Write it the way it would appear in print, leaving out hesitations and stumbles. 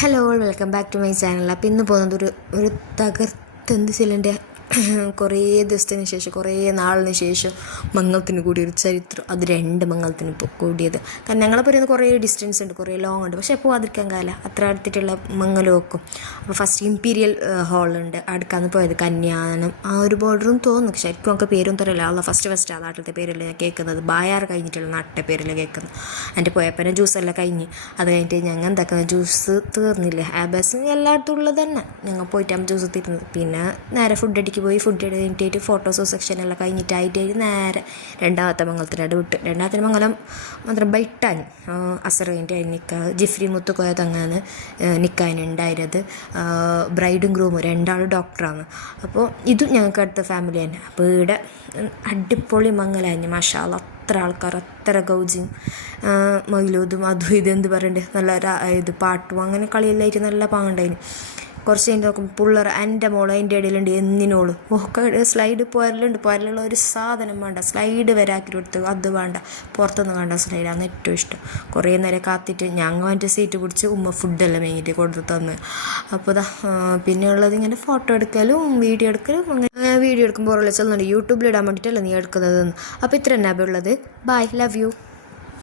Hello welcome back to my channel. അപ്പോൾ ഇന്ന് പോകുന്നത് ഒരു തകർത്തെന്ത് ചെല്ലേണ്ട കുറേ ദിവസത്തിന് ശേഷം, കുറേ നാളിന് ശേഷം മംഗളത്തിന് കൂടിയ ഒരു ചരിത്രം. അത് 2 മംഗളത്തിന് കൂടിയത്. കാരണം ഞങ്ങളെ പറയുന്നത് കുറേ ഡിസ്റ്റൻസ് ഉണ്ട്, കുറേ ലോങ് ഉണ്ട്. പക്ഷേ അപ്പോൾ അതിരിക്കാൻ കാല അത്ര അടുത്തിട്ടുള്ള മംഗലം വെക്കും. അപ്പോൾ ഫസ്റ്റ് ഇമ്പീരിയൽ ഹാളുണ്ട്, അടുക്കാന്ന് പോയത് കന്യാനം. ആ ഒരു ബോർഡറും തോന്നുന്നു, ശരിക്കും നമുക്ക് പേരും തരല്ല. അല്ല ഫസ്റ്റ് ആ നാട്ടിലത്തെ പേരല്ല ഞാൻ കേൾക്കുന്നത്, ബായാറ് കഴിഞ്ഞിട്ടുള്ള നാട്ടിലെ പേരല്ല കേൾക്കുന്നത്. എൻ്റെ പോയപ്പനെ ജ്യൂസെല്ലാം കഴിഞ്ഞ് അത് കഴിഞ്ഞിട്ട് ഞങ്ങൾ എന്താക്കുന്നത്, ജ്യൂസ് തീർന്നില്ലേ, ആബാസ് എല്ലായിടത്തും ഉള്ളത് തന്നെ. ഞങ്ങൾ പോയിട്ടാകുമ്പോൾ ജ്യൂസ് തീർന്നത്. പിന്നെ നേരെ ഫുഡ് അടിക്ക് പോയി. ഫുഡ് കഴിഞ്ഞിട്ട് ഫോട്ടോസ് സെക്ഷനെല്ലാം കഴിഞ്ഞിട്ടായിട്ട് നേരെ രണ്ടാമത്തെ മംഗളത്തിനോട് വിട്ട്. രണ്ടാമത്തെ മംഗലം മാത്രം ബൈട്ടാൻ അസർ കഴിഞ്ഞിട്ട് നിൽക്കുക. ജിഫ്രി മുത്തുക്കോയ തങ്ങാന്ന് നിൽക്കാനുണ്ടായിരുന്നത്. ബ്രൈഡും ഗ്രൂമും 2 ഡോക്ടറാണ്. അപ്പോൾ ഇതും ഞങ്ങൾക്ക് അടുത്ത ഫാമിലി തന്നെ. അപ്പോൾ ഇവിടെ അടിപൊളി മംഗലായിരുന്നു. മാഷാ അല്ലാ, അത്ര ആൾക്കാർ, അത്ര ഗൗജിയും മൈലൂതും അതും ഇതെന്ത് പറയണ്ടേ, നല്ല ഇത് പാട്ടും അങ്ങനെ കളിയെല്ലായിട്ട് നല്ല പാങ്ങുണ്ടായിന്. കുറച്ച് കഴിഞ്ഞ് നോക്കുമ്പോൾ പിള്ളേർ എൻ്റെ മോള് അതിൻ്റെ ഇടയിലുണ്ട് എന്നിനോള് സ്ലൈഡ് പോരലുള്ള ഒരു സാധനം വേണ്ട, സ്ലൈഡ് വരാക്കി കൊടുത്ത് അത് വേണ്ട, പുറത്തുനിന്ന് വേണ്ട സ്ലൈഡാണ് ഏറ്റവും ഇഷ്ടം. കുറേ നേരം കാത്തിട്ട് ഞങ്ങൾ എൻ്റെ സീറ്റ് പിടിച്ച് ഉമ്മ ഫുഡെല്ലാം മേങ്ങിയിട്ട് കൊടുത്ത് തന്ന്. അപ്പോൾ പിന്നെ ഉള്ളത് ഇങ്ങനെ ഫോട്ടോ എടുക്കലും വീഡിയോ എടുക്കലും. അങ്ങനെ വീഡിയോ എടുക്കുമ്പോൾ ചെല്ലുന്നുണ്ട് യൂട്യൂബിലിടാൻ വേണ്ടിയിട്ടല്ല നീ എടുക്കുന്നതെന്ന്. അപ്പോൾ ഇത്ര തന്നെ ഉള്ളത്. Bye, love U.